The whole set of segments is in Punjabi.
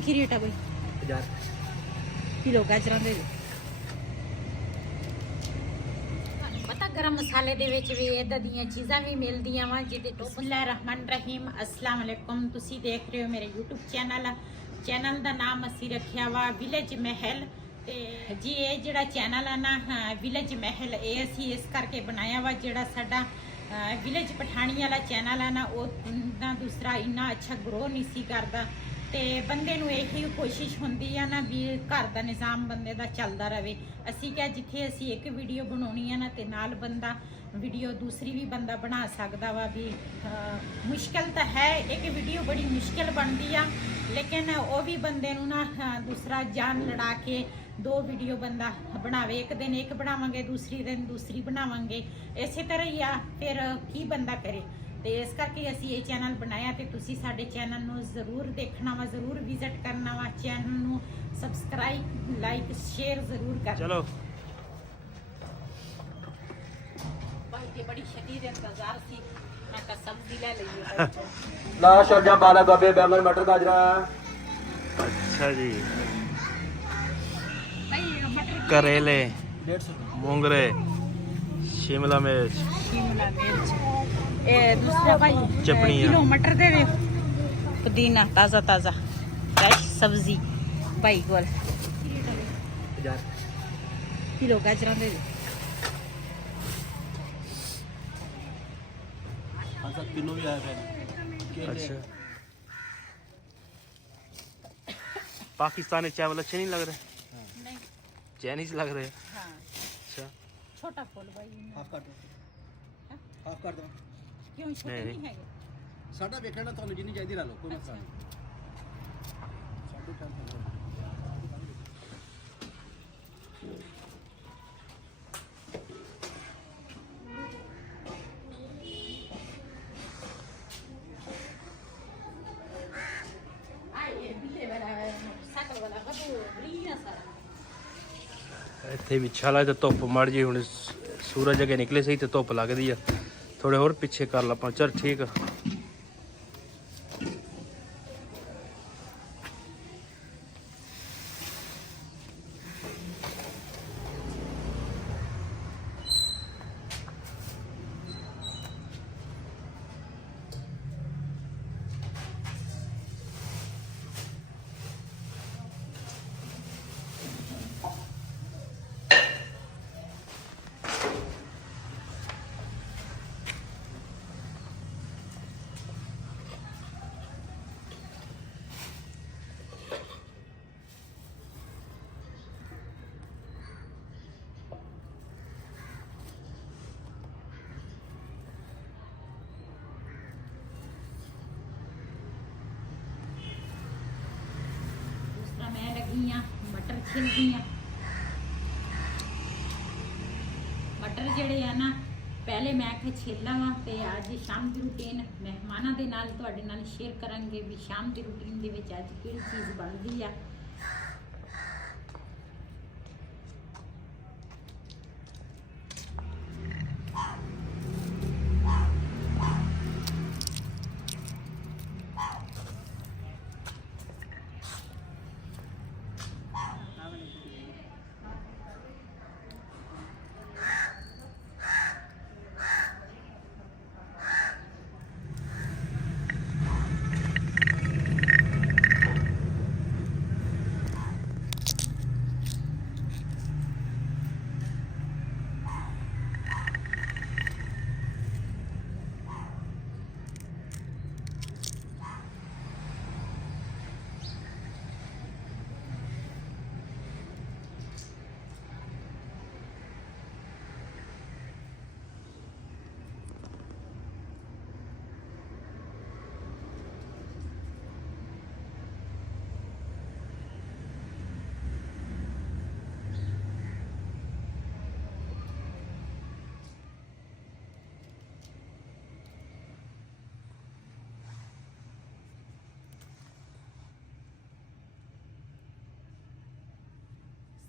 ਕੀ ਰੇਟ ਆ ਬਈ 50 ਕਿਲੋ ਗਾਜਰਾਂ ਦੇ ਪਤਾ ਗਰਮ ਮਸਾਲੇ ਦੇ ਵਿੱਚ ਵੀ ਇਦਾਂ ਦੀਆਂ ਚੀਜ਼ਾਂ ਵੀ ਮਿਲਦੀਆਂ ਵਾ ਜਿਹਦੇ ਬਿਸਮਿਲ੍ਲਾਹਿਰ ਰਹਿਮਾਨ ਰਹੀਮ ਅਸਲਾਮ ਅਲੈਕੁਮ। ਤੁਸੀਂ ਦੇਖ ਰਹੇ ਹੋ ਮੇਰੇ YouTube ਚੈਨਲ ਦਾ ਨਾਮ ਅਸੀਂ ਰੱਖਿਆ ਵਾ ਵਿਲੇਜ ਮਹਿਲ। ਤੇ ਜੀ ਇਹ ਜਿਹੜਾ ਚੈਨਲ ਆ ਨਾ ਵਿਲੇਜ ਮਹਿਲ, ਇਹ ਅਸੀਂ ਇਸ ਕਰਕੇ ਬਣਾਇਆ ਵਾ ਜਿਹੜਾ ਸਾਡਾ ਵਿਲੇਜ ਪਠਾਣੀ ਵਾਲਾ ਚੈਨਲ ਆ ਨਾ ਉਹ ਨਾ ਦੂਸਰਾ ਇੰਨਾ ਅੱਛਾ ਗਰੋ ਨਹੀਂ ਸੀ ਕਰਦਾ। ਤੇ ਬੰਦੇ ਨੂੰ ਇਹੀ ਕੋਸ਼ਿਸ਼ ਹੁੰਦੀ ਆ ਨਾ ਵੀ ਘਰ ਦਾ ਨਿਜ਼ਾਮ ਬੰਦੇ ਦਾ ਚੱਲਦਾ ਰਵੇ। ਅਸੀਂ ਕਿਹਾ ਜਿੱਥੇ ਅਸੀਂ ਇੱਕ ਵੀਡੀਓ ਬਣਾਉਣੀ ਆ ਨਾ ਤੇ ਨਾਲ ਬੰਦਾ ਵੀਡੀਓ ਦੂਸਰੀ ਵੀ ਬੰਦਾ ਬਣਾ ਸਕਦਾ ਵਾ। ਵੀ ਮੁਸ਼ਕਿਲ ਤਾਂ ਹੈ, ਇੱਕ ਵੀਡੀਓ ਬੜੀ ਮੁਸ਼ਕਿਲ ਬਣਦੀ ਆ, ਲੇਕਿਨ ਉਹ ਵੀ ਬੰਦੇ ਨੂੰ ਨਾ ਦੂਸਰਾ ਜਾਨ ਲੜਾ ਕੇ ਦੋ ਵੀਡੀਓ ਬੰਦਾ ਬਣਾਵੇ। ਇੱਕ ਦਿਨ ਇੱਕ ਬਣਾਵਾਂਗੇ, ਦੂਸਰੀ ਦਿਨ ਦੂਸਰੀ ਬਣਾਵਾਂਗੇ, ਇਸੇ ਤਰ੍ਹਾਂ ਹੀ ਆ। ਫਿਰ ਕੀ ਬੰਦਾ ਕਰੇ। ਤੇ ਇਸ ਕਰਕੇ ਅਸੀਂ ਇਹ ਚੈਨਲ ਬਣਾਇਆ ਤੇ ਤੁਸੀਂ ਸਾਡੇ ਚੈਨਲ ਨੂੰ ਜ਼ਰੂਰ ਦੇਖਣਾ ਵਾ, ਜ਼ਰੂਰ ਵਿਜ਼ਿਟ ਕਰਨਾ ਵਾ, ਚੈਨਲ ਨੂੰ ਸਬਸਕ੍ਰਾਈਬ ਲਾਈਕ ਸ਼ੇਅਰ ਜ਼ਰੂਰ ਕਰਨਾ। ਚਲੋ ਭਾਈ ਤੇ ਬੜੀ ਸ਼ਦੀਦ ਇੰਤਜ਼ਾਰ ਸੀ, ਮੈਂ ਕਿਹਾ ਸਬਜ਼ੀ ਲੈ ਲਈਏ। ਲਾ ਸ਼ਲਜਮ ਪਾਲਕ ਗੋਭੀ ਬੈਂਗਣ ਮਟਰ ਗਾਜਰਾਂ। अच्छा जी, ਭਾਈ ਮਟਰ करेले, 150 मोंगरे, शिमला मिर्च, ਸ਼ਿਮਲਾ ਮਿਰਚ, ਇਹ ਦੂਸਰਾ ਭਾਈ ਚਟਣੀਆਂ। ਕਿਲੋ ਮਟਰ ਦੇ ਦੇ, ਪੁਦੀਨਾ ਤਾਜ਼ਾ ਫਰੈਸ਼ ਸਬਜ਼ੀ ਭਾਈ ਕੋਲ 50 ਕਿਲੋ ਗਾਜਰਾਂ ਦੇ ਦੇ। 5-7 किलो भी आया फिर। अच्छा पाकिस्तानी चावल अच्छे नहीं लग रहे, नहीं चाइनीज लग रहे। हाँ अच्छा छोटा फुल भाई ਹਾਫ ਕਰ ਦੋ, ਹਾਫ ਕਰ ਦੋ। क्यों छोटे नहीं, नहीं है ਸਾਡਾ ਵੇਖਣਾ ਤੁਹਾਨੂੰ ਜਿੰਨੀ ਚਾਹੀਦੀ ਲਾ ਲਓ, ਕੋਈ ਮਸਲਾ ਨਹੀਂ। ਸਾਡੇ ਟਾਈਮ ये बिल्ले वाला साइकिल वाला वो ब्रिया सारा ਇੱਥੇ ਵੀ ਛਾਲਾ ਤੇ ਧੁੱਪ ਮੜ ਜੀ। ਹੁਣ ਸੂਰਜ ਅੱਗੇ ਨਿਕਲੇ ਸਹੀ ਤੇ ਧੁੱਪ ਲੱਗਦੀ ਆ। ਥੋੜੇ ਹੋਰ ਪਿੱਛੇ ਕਰ ਲਾ ਆਪਾਂ। ਚਲ ਠੀਕ ਆ। दूसरा मैं लगी हाँ मटर छिलदी हाँ। मटर ਜਿਹੜੇ ਆ ਨਾ ਪਹਿਲੇ ਮੈਂ ਕਿ ਛਿੱਲਾਂ ਵਾ ਤੇ ਅੱਜ ਸ਼ਾਮ ਦੀ ਰੂਟੀਨ ਮਹਿਮਾਨਾਂ ਦੇ ਨਾਲ ਤੁਹਾਡੇ ਨਾਲ ਸ਼ੇਅਰ ਕਰਾਂਗੇ ਵੀ ਸ਼ਾਮ ਦੀ ਰੂਟੀਨ ਦੇ ਵਿੱਚ ਅੱਜ ਕਿਹੜੀ ਚੀਜ਼ ਬਣਦੀ ਆ।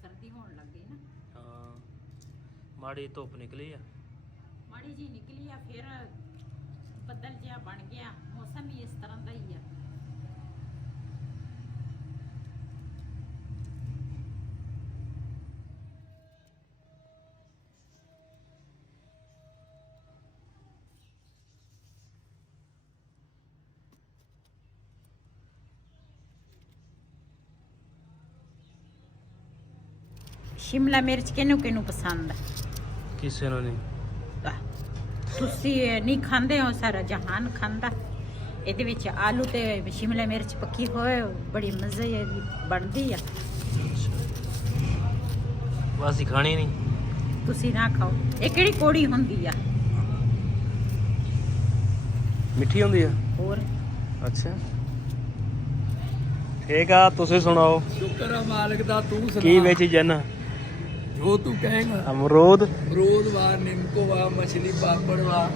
ਸਰਦੀ ਹੋਣ ਲੱਗੀ ਨਾ, ਹਾਂ ਮਾੜੀ ਧੁੱਪ ਨਿਕਲੀ ਆ। ਮਾੜੀ ਜੀ ਨਿਕਲੀ ਆ, ਫਿਰ ਬੱਦਲ ਜਿਹਾ ਬਣ ਗਿਆ। ਮੌਸਮ ਹੀ ਇਸ ਤਰ੍ਹਾਂ ਦਾ ਹੀ ਆ। ਸ਼ਿਮਲਾ ਮਿਰਚ ਕਿਹਨੂੰ ਪਸੰਦ ਆ? ਕਿਸੇ ਨੂੰ ਨਹੀਂ। ਤੁਸੀਂ ਨਹੀਂ ਖਾਂਦੇ ਹੋ, ਸਾਰਾ ਜਹਾਨ ਖਾਂਦਾ। ਇਹਦੇ ਵਿੱਚ ਆਲੂ ਤੇ ਸ਼ਿਮਲਾ ਮਿਰਚ ਪੱਕੀ ਹੋਏ ਬੜੀ ਮਜ਼ੇ ਦੀ ਬਣਦੀ ਆ। ਬਸ ਹੀ ਖਾਣੀ ਨਹੀਂ। ਤੁਸੀਂ ਨਾ ਖਾਓ। ਇਹ ਕਿਹੜੀ ਕੋੜੀ ਹੁੰਦੀ ਆ? ਮਿੱਠੀ ਹੁੰਦੀ ਆ। ਹੋਰ ਅੱਛਾ ਠੀਕ ਆ, ਤੁਸੀਂ ਸੁਣਾਓ ਸ਼ੁਕਰ ਆ ਮਾਲਕ ਦਾ, ਤੂੰ ਸੁਣਾ ਕੀ ਵੇਚੀ ਜਨ? ਜੋ ਤੂੰ ਕਹੇਗਾ। ਅਮਰੂਦ ਅਮਰੂਦ ਵਾ, ਨਿੰਮਕੋ ਵਾ, ਮਛਲੀ ਪਾਪੜ ਵਾ।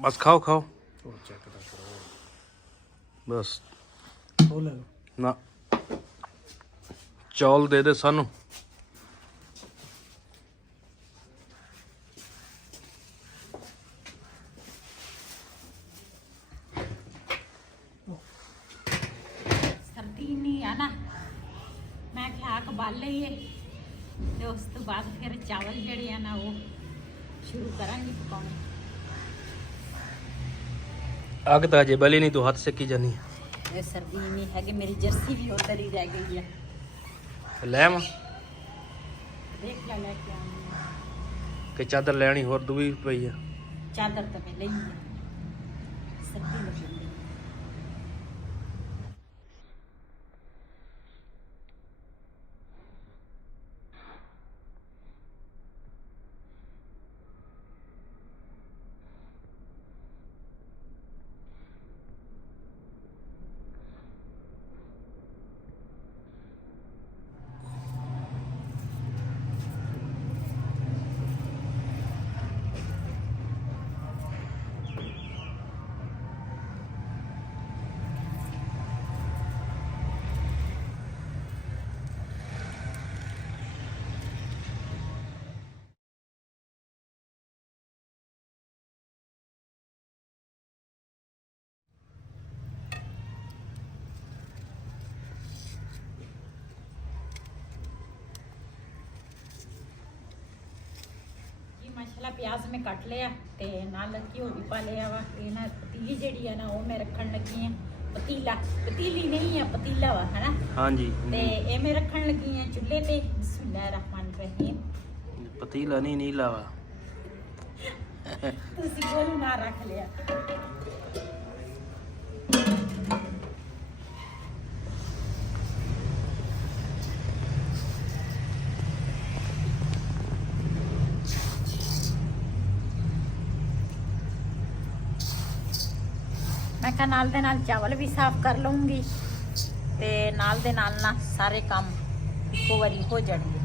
ਬਸ ਖਾਓ ਖਾਓ ਬਸ। ਨਾ ਚੌਲ ਦੇ ਦੇ ਸਾਨੂੰ। ਸਰਦੀ ਨਹੀਂ ਆ ਨਾ, ਮੈਂ ਕਿਹਾ ਅੱਗ ਬਾਲ ਲਈਏ ਤੇ ਉਸ ਤੋਂ ਬਾਅਦ ਫਿਰ ਚਾਵਲ ਜਿਹੜੇ ਆ ਨਾ ਉਹ ਸ਼ੁਰੂ ਕਰਾਂਗੀ ਪਕਾਉਣੇ। ਅੱਗ ਤਾਂ ਅਜੇ ਬਲੀ ਨਹੀਂ, ਤੂੰ ਹੱਥ ਸੇਕੀ ਜਾਨੀ ਇਹ ਸਰਦੀ ਨਹੀਂ ਹੈਗੀ, ਮੇਰੀ ਜਰਸੀ ਵੀ ਉੱਧਰ ਹੀ ਰਹਿ ਗਈ ਆ। ਲੈ ਆਵਾਂ ਦੇਖ ਲੈ ਕੇ ਆਉਂਦੀ ਆ। ਕਿ ਚਾਦਰ ਲੈਣੀ ਹੋਰ ਦੂਈ ਪਈ ਆ? ਚਾਦਰ ਤਾਂ ਮੈਂ ਲਈ ਆ, ਸਰਦੀ ਲੱਗੀ। ਮਸਾਲਾ ਪਿਆਜ਼ ਮੈਂ ਕੱਟ ਲਿਆ ਤੇ ਨਾਲ ਘਿਓ ਵੀ ਪਾ ਲਿਆ ਵਾ। ਇਹ ਨਾ ਪਤੀਲੀ ਜਿਹੜੀ ਆ ਨਾ ਉਹ ਮੈਂ ਰੱਖਣ ਲੱਗੀ ਆ। ਪਤੀਲੀ ਨਹੀਂ ਆ, ਪਤੀਲਾ ਵਾ ਹਨਾ। ਹਾਂਜੀ ਤੇ ਇਹ ਮੈਂ ਰੱਖਣ ਲੱਗੀ ਆ ਚੁੱਲ੍ਹੇ ਤੇ। ਬਿਸਮਿਲ੍ਲਾਹਿਰ ਰਹਿਮਾਨ ਰਹੀਮ। ਪਤੀਲਾ ਨਹੀਂ ਨੀਲਾ ਵਾ। ਤੁਸੀਂ ਬੋਲੂ ਨਾ ਰੱਖ ਲਿਆ। ਮੈਂ ਕਿਹਾ ਨਾਲ ਦੇ ਨਾਲ ਚਾਵਲ ਵੀ ਸਾਫ਼ ਕਰ ਲਵਾਂਗੀ ਤੇ ਨਾਲ ਦੇ ਨਾਲ ਨਾ ਸਾਰੇ ਕੰਮ ਇੱਕੋ ਵਾਰੀ ਹੋ ਜਾਣਗੇ।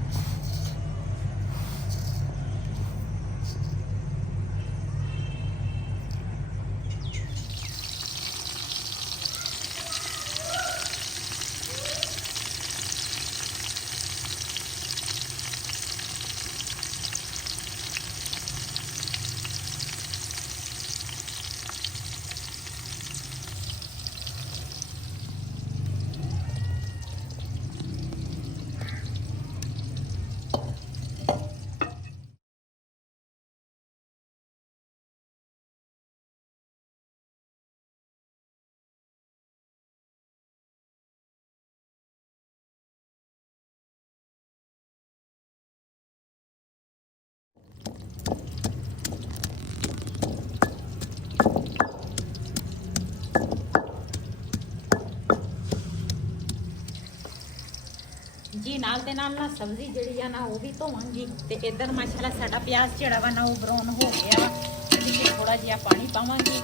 ਜੀ ਨਾਲ ਦੇ ਨਾਲ ਨਾ ਸਬਜ਼ੀ ਜਿਹੜੀ ਆ ਨਾ ਉਹ ਵੀ ਧੋਵਾਂਗੀ ਤੇ ਇਧਰ ਮਾਸ਼ਾਅੱਲਾ ਸਾਡਾ ਪਿਆਜ਼ ਜਿਹੜਾ ਵਾ ਨਾ ਉਹ ਬਰਾਊਨ ਹੋ ਗਿਆ ਵਾ। ਇਹਦੇ ਵਿੱਚ ਥੋੜਾ ਜਿਹਾ ਪਾਣੀ ਪਾਵਾਂਗੀ।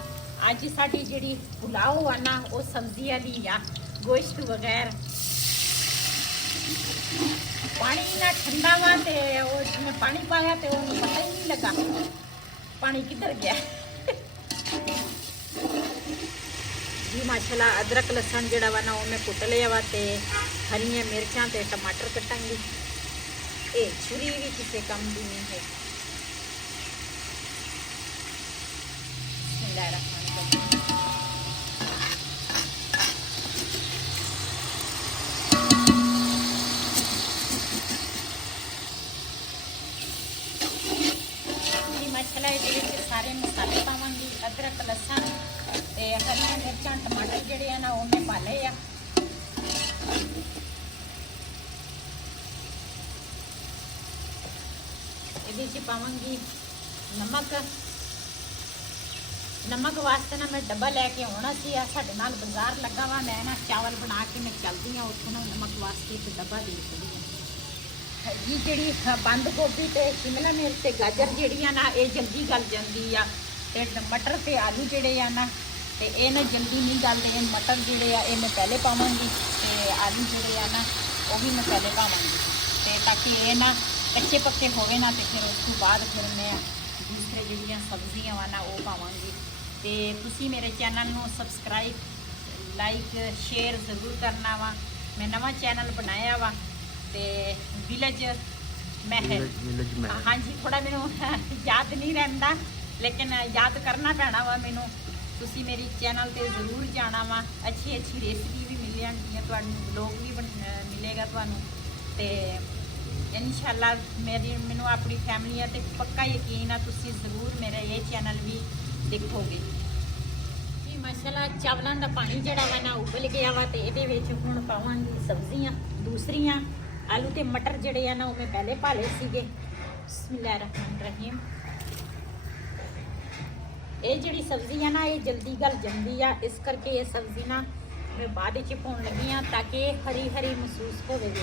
ਅੱਜ ਸਾਡੀ ਜਿਹੜੀ ਪੁਲਾਓ ਆ ਨਾ ਉਹ ਸਬਜ਼ੀ ਵਾਲੀ ਆ, ਗੋਸ਼ਤ ਵਗੈਰ। ਪਾਣੀ ਨਾ ਠੰਡਾ ਵਾ ਤੇ ਉਹ ਜਿਵੇਂ ਪਾਣੀ ਪਾਇਆ ਤੇ ਉਹਨੂੰ ਪਤਾ ਹੀ ਨਹੀਂ ਲੱਗਾ ਪਾਣੀ ਕਿੱਧਰ ਗਿਆ। जी माशाल्लाह अदरक लसन जड़ा वा ना मैं कुट लिया वा ते हरियां मिर्चां ते टमाटर कटांगी। ये छुरी भी किसी कम दी नहीं है। जी माशाल्लाह ये सारे मसाले पावांगी, अदरक लसन ਤੇ ਹਰੀਆਂ ਮਿਰਚਾਂ ਟਮਾਟਰ ਜਿਹੜੇ ਆ ਨਾ ਉਹ ਮੈਂ ਪਾ ਲਏ ਆ। ਇਹਦੇ 'ਚ ਪਾਵਾਂਗੀ ਨਮਕ ਵਾਸਤੇ ਨਾ ਮੈਂ ਡੱਬਾ ਲੈ ਕੇ ਆਉਣਾ ਸੀ ਆ ਸਾਡੇ ਨਾਲ ਬਾਜ਼ਾਰ ਲੱਗਾ ਵਾ ਮੈਂ ਨਾ ਚਾਵਲ ਬਣਾ ਕੇ ਮੈਂ ਚੱਲਦੀ ਆ ਉੱਥੋਂ ਨਾ ਨਮਕ ਵਾਸਤੇ ਇੱਕ ਡੱਬਾ ਦੇ ਦਿੱਤੀ ਜੀ। ਜਿਹੜੀ ਬੰਦ ਗੋਭੀ ਤੇ ਸ਼ਿਮਲਾ ਮਿਰਚ ਤੇ ਗਾਜਰ ਜਿਹੜੀ ਆ ਨਾ ਇਹ ਜਲਦੀ ਗਲ ਜਾਂਦੀ ਆ ਤੇ ਮਟਰ ਤੇ ਆਲੂ ਜਿਹੜੇ ਆ ਨਾ ਤੇ ਇਹ ਨਾ ਜਲਦੀ ਨਹੀਂ ਗਲਦੇ। ਇਹ ਮਟਰ ਜਿਹੜੇ ਆ ਇਹ ਮੈਂ ਪਹਿਲੇ ਪਾਵਾਂਗੀ ਤੇ ਆਲੂ ਜਿਹੜੇ ਆ ਨਾ ਉਹ ਵੀ ਮੈਂ ਪਹਿਲੇ ਪਾਵਾਂਗੀ ਤੇ ਤਾਂ ਕਿ ਇਹ ਨਾ ਕੱਚੇ ਪੱਕੇ ਹੋਵੇ ਨਾ ਤੇ ਫਿਰ ਉਸ ਤੋਂ ਬਾਅਦ ਫਿਰ ਮੈਂ ਦੂਸਰੇ ਜਿਹੜੀਆਂ ਸਬਜ਼ੀਆਂ ਵਾ ਨਾ ਉਹ ਪਾਵਾਂਗੀ। ਤੇ ਤੁਸੀਂ ਮੇਰੇ ਚੈਨਲ ਨੂੰ ਸਬਸਕ੍ਰਾਈਬ ਲਾਈਕ ਸ਼ੇਅਰ ਜ਼ਰੂਰ ਕਰਨਾ ਵਾ। ਮੈਂ ਨਵਾਂ ਚੈਨਲ ਬਣਾਇਆ ਵਾ ਤੇ ਵਿਲੇਜ ਮਹਿਲ ਹਾਂਜੀ ਥੋੜਾ ਮੈਨੂੰ ਯਾਦ ਨਹੀਂ ਰਹਿੰਦਾ ਲੇਕਿਨ ਯਾਦ ਕਰਨਾ ਪੈਣਾ ਵਾ ਮੈਨੂੰ। ਤੁਸੀਂ ਮੇਰੀ ਚੈਨਲ ਤੇ ਜ਼ਰੂਰ ਜਾਣਾ ਵਾ। ਅੱਛੀ ਰੈਸਿਪੀ ਵੀ ਮਿਲਣਗੀਆਂ ਤੁਹਾਨੂੰ ਵਲੌਗ ਵੀ ਮਿਲੇਗਾ ਤੁਹਾਨੂੰ ਤੇ ਇਨਸ਼ਾਅੱਲਾ ਮੈਨੂੰ ਆਪਣੀ ਫੈਮਿਲੀ ਤੇ ਪੱਕਾ ਯਕੀਨ ਆ ਤੁਸੀਂ ਜ਼ਰੂਰ ਮੇਰਾ ਇਹ ਚੈਨਲ ਵੀ ਦੇਖੋਗੇ ਜੀ। ਮਾਸ਼ਾਅੱਲਾ ਚਾਵਲਾਂ ਦਾ ਪਾਣੀ ਜਿਹੜਾ ਵਾ ਨਾ ਉਬਲ ਗਿਆ ਵਾ ਤੇ ਇਹਦੇ ਵਿੱਚ ਹੁਣ ਪਾਵਾਂਗੀ ਸਬਜ਼ੀਆਂ ਦੂਸਰੀਆਂ। ਆਲੂ ਤੇ ਮਟਰ ਜਿਹੜੇ ਆ ਨਾ ਉਹ ਮੈਂ ਪਹਿਲੇ ਪਾ ਲਏ ਸੀਗੇ। ਬਿਸਮਿਲ੍ਲਾਹਿਰ ਰਹਿਮਾਨ ਰਹੀਮ। ਇਹ ਜਿਹੜੀ ਸਬਜ਼ੀ ਆ ਨਾ ਇਹ ਜਲਦੀ ਗਲ ਜਾਂਦੀ ਆ ਇਸ ਕਰਕੇ ਇਹ ਸਬਜ਼ੀ ਨਾ ਮੈਂ ਬਾਅਦ ਵਿੱਚ ਪਾਉਣ ਲੱਗੀ ਆ ਤਾਂ ਕਿ ਇਹ ਹਰੀ ਹਰੀ ਮਹਿਸੂਸ ਹੋਵੇ।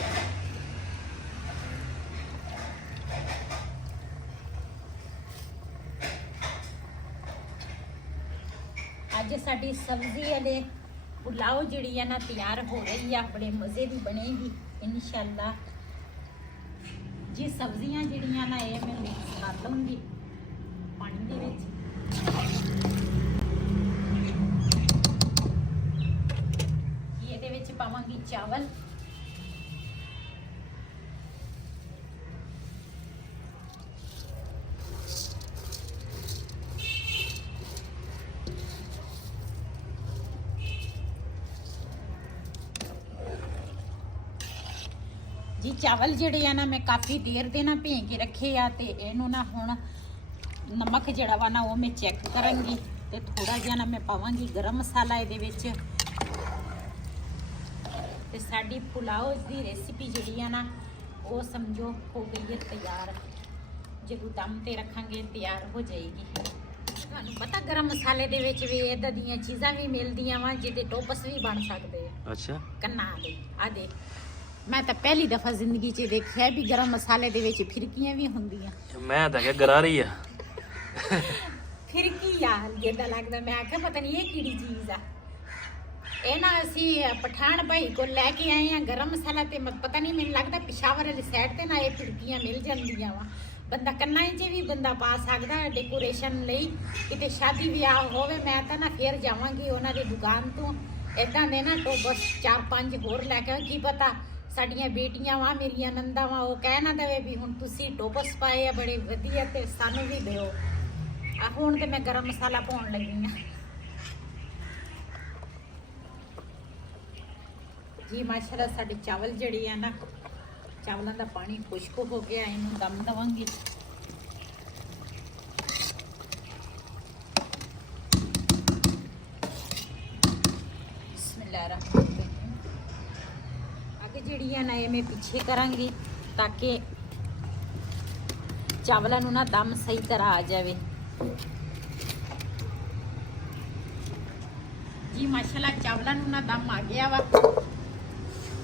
ਅੱਜ ਸਾਡੀ ਸਬਜ਼ੀ ਵਾਲੇ ਪੁਲਾਓ ਜਿਹੜੀ ਆ ਨਾ ਤਿਆਰ ਹੋ ਰਹੀ ਆ ਬੜੇ ਮਜ਼ੇ ਦੀ ਬਣੇਗੀ ਇਨਸ਼ਾਅੱਲਾ ਜੀ। ਸਬਜ਼ੀਆਂ ਜਿਹੜੀਆਂ ਨਾ ਇਹ ਮੈਂ ਮਿਕਸ ਕਰ ਲਵਾਂਗੀ ਪਾਣੀ ਦੇ ਵਿੱਚ। ਇਹਦੇ ਵਿੱਚ ਪਾਵਾਂਗੀ ਚਾਵਲ ਜੀ। ਚਾਵਲ ਜਿਹੜੇ ਆ ਨਾ ਮੈਂ ਕਾਫੀ ਦੇਰ ਦੇ ਨਾ ਭੇਂ ਕੇ ਰੱਖੇ ਆ ਤੇ ਇਹਨੂੰ ਨਾ ਹੁਣ ਨਮਕ ਜਿਹੜਾ ਵਾ ਨਾ ਉਹ ਮੈਂ ਚੈੱਕ ਕਰਾਂਗੀ ਤੇ ਥੋੜਾ ਜਿਹਾ ਨਾ ਮੈਂ ਪਾਵਾਂਗੀ ਗਰਮ ਮਸਾਲਾ ਇਹਦੇ ਵਿੱਚ ਤੇ ਸਾਡੀ ਪੁਲਾਓ ਦੀ ਰੈਸਿਪੀ ਜਿਹੜੀ ਆ ਨਾ ਉਹ ਸਮਝੋ ਹੋ ਗਈ ਹੈ ਤਿਆਰ। ਜਦੋਂ ਦਮ ਤੇ ਰੱਖਾਂਗੇ ਤਿਆਰ ਹੋ ਜਾਏਗੀ। ਤੁਹਾਨੂੰ ਪਤਾ ਗਰਮ ਮਸਾਲੇ ਦੇ ਵਿੱਚ ਵੀ ਇਦਾਂ ਦੀਆਂ ਚੀਜ਼ਾਂ ਵੀ ਮਿਲਦੀਆਂ ਵਾ ਜਿਹਦੇ ਟੋਪਸ ਵੀ ਬਣ ਸਕਦੇ ਆ। ਅੱਛਾ ਕੰਨਾਂ ਦੇ ਆ ਦੇ ਮੈਂ ਤਾਂ ਪਹਿਲੀ ਦਫਾ ਜ਼ਿੰਦਗੀ 'ਚ ਦੇਖਿਆ ਵੀ ਗਰਮ ਮਸਾਲੇ ਦੇ ਵਿੱਚ ਫਿਰਕੀਆਂ ਵੀ ਹੁੰਦੀਆਂ। ਮੈਂ ਤਾਂ ਕਿਹਾ ਗਰਾਰੀ ਆ ਫਿਰਕੀ ਆ ਜਿੱਦਾਂ ਲੱਗਦਾ। ਮੈਂ ਆਖਿਆ ਪਤਾ ਨਹੀਂ ਇਹ ਕਿਹੜੀ ਚੀਜ਼ ਆ। ਇਹ ਨਾ ਅਸੀਂ ਪਠਾਨ ਭਾਈ ਕੋਲ ਲੈ ਕੇ ਆਏ ਆ ਗਰਮ ਮਸਾਲਾ ਤੇ ਪਤਾ ਨਹੀਂ ਮੈਨੂੰ ਲੱਗਦਾ ਪਿਸ਼ਾਵਰ ਵਾਲੀ ਸਾਈਡ ਤੇ ਨਾ ਇਹ ਫਿਰਕੀਆਂ ਮਿਲ ਜਾਂਦੀਆਂ ਵਾ। ਬੰਦਾ ਕੰਨਾਂ 'ਚ ਵੀ ਬੰਦਾ ਪਾ ਸਕਦਾ ਡੈਕੋਰੇਸ਼ਨ ਲਈ ਕਿਤੇ ਸ਼ਾਦੀ ਵਿਆਹ ਹੋਵੇ। ਮੈਂ ਤਾਂ ਨਾ ਫੇਰ ਜਾਵਾਂਗੀ ਉਹਨਾਂ ਦੀ ਦੁਕਾਨ ਤੋਂ ਇਦਾਂ ਦੇ ਨਾ ਟੋਪਸ 4-5 ਹੋਰ ਲੈ ਕੇ। ਕੀ ਪਤਾ ਸਾਡੀਆਂ ਬੇਟੀਆਂ ਵਾ ਮੇਰੀਆਂ ਨੰਦਾਂ ਵਾ ਉਹ ਕਹਿ ਨਾ ਦੇਵੇ ਵੀ ਹੁਣ ਤੁਸੀਂ ਟੋਪਸ ਪਾਏ ਆ ਬੜੇ ਵਧੀਆ ਤੇ ਸਾਨੂੰ ਵੀ ਦਿਓ। ਆ ਹੁਣ ਤੇ ਮੈਂ ਗਰਮ ਮਸਾਲਾ ਪਾਉਣ ਲੱਗੀ ਆ ਜੀ। ਮਾਸ਼ਾਅੱਲਾ ਸਾਡੇ ਚਾਵਲ ਜਿਹੜੇ ਆ ਨਾ ਚਾਵਲਾਂ ਦਾ ਪਾਣੀ ਖੁਸ਼ਕ ਹੋ ਗਿਆ। ਇਹਨੂੰ ਦਮ ਦਵਾਂਗੀ। ਬਿਸਮਿਲ੍ਲਾਹਿਰ ਰਹਿਮਾਨ ਰਹੀਮ। ਅੱਗੇ ਜਿਹੜੀ ਆ ਨਾ ਇਹ ਮੈਂ ਪਿੱਛੇ ਕਰਾਂਗੀ ਤਾਂ ਕਿ ਚਾਵਲਾਂ ਨੂੰ ਨਾ ਦਮ ਸਹੀ ਤਰ੍ਹਾਂ ਆ ਜਾਵੇ ਜੀ। ਮਾਸ਼ਾਅੱਲਾ ਚਾਵਲਾਂ ਨੂੰ ਨਾ ਦਮ ਆ ਗਿਆ ਵਾ।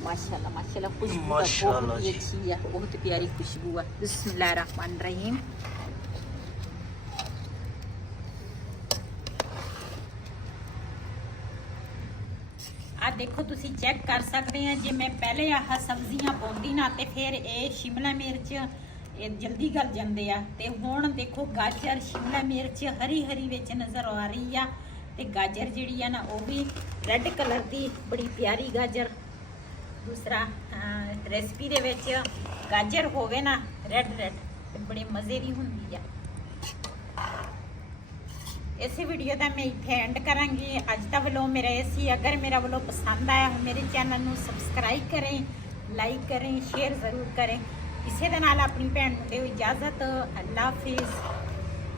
ਮਾਸ਼ਾਅੱਲਾ ਖੁਸ਼ਬੂ ਬਹੁਤ ਹੀ ਅੱਛੀ ਆ ਬਹੁਤ ਪਿਆਰੀ ਖੁਸ਼ਬੂ ਆ। ਬਿਸਮਿਲ੍ਲਾਹਿਰ ਰਹਿਮਾਨ ਰਹੀਮ। ਆ ਦੇਖੋ ਤੁਸੀਂ ਚੈੱਕ ਕਰ ਸਕਦੇ ਆ ਜੇ ਮੈਂ ਪਹਿਲੇ ਆਹ ਸਬਜ਼ੀਆਂ ਪਾਉਂਦੀ ਨਾ ਤੇ ਫਿਰ ਇਹ ਸ਼ਿਮਲਾ ਮਿਰਚ ਇਹ ਜਲਦੀ ਗਲ ਜਾਂਦੇ ਆ ਤੇ ਹੁਣ ਦੇਖੋ ਗਾਜਰ ਸ਼ਿਮਲਾ ਮਿਰਚ ਹਰੀ ਹਰੀ ਵਿੱਚ ਨਜ਼ਰ ਆ ਰਹੀ ਆ ਤੇ ਗਾਜਰ ਜਿਹੜੀ ਆ ਨਾ ਉਹ ਵੀ ਰੈੱਡ ਕਲਰ ਦੀ ਬੜੀ ਪਿਆਰੀ ਗਾਜਰ। ਦੂਸਰਾ ਰੈਸਪੀ ਦੇ ਵਿੱਚ ਗਾਜਰ ਹੋਵੇ ਨਾ ਰੈੱਡ ਤੇ ਬੜੇ ਮਜ਼ੇ ਦੀ ਹੁੰਦੀ ਆ। ਇਸੇ ਵੀਡੀਓ ਦਾ ਮੈਂ ਇੱਥੇ ਐਂਡ ਕਰਾਂਗੀ। ਅੱਜ ਦਾ ਵਲੋਗ ਮੇਰਾ ਇਹ ਸੀ। ਅਗਰ ਮੇਰਾ ਵਲੋਗ ਪਸੰਦ ਆਇਆ ਹੋ ਮੇਰੇ ਚੈਨਲ ਨੂੰ ਸਬਸਕ੍ਰਾਈਬ ਕरें ਲਾਈਕ करें शेयर ज़रूर करें। इसे दे नाल अपनी भैन ਨੂੰ ਦਿਓ इजाज़त। अल्लाह हाफिज़।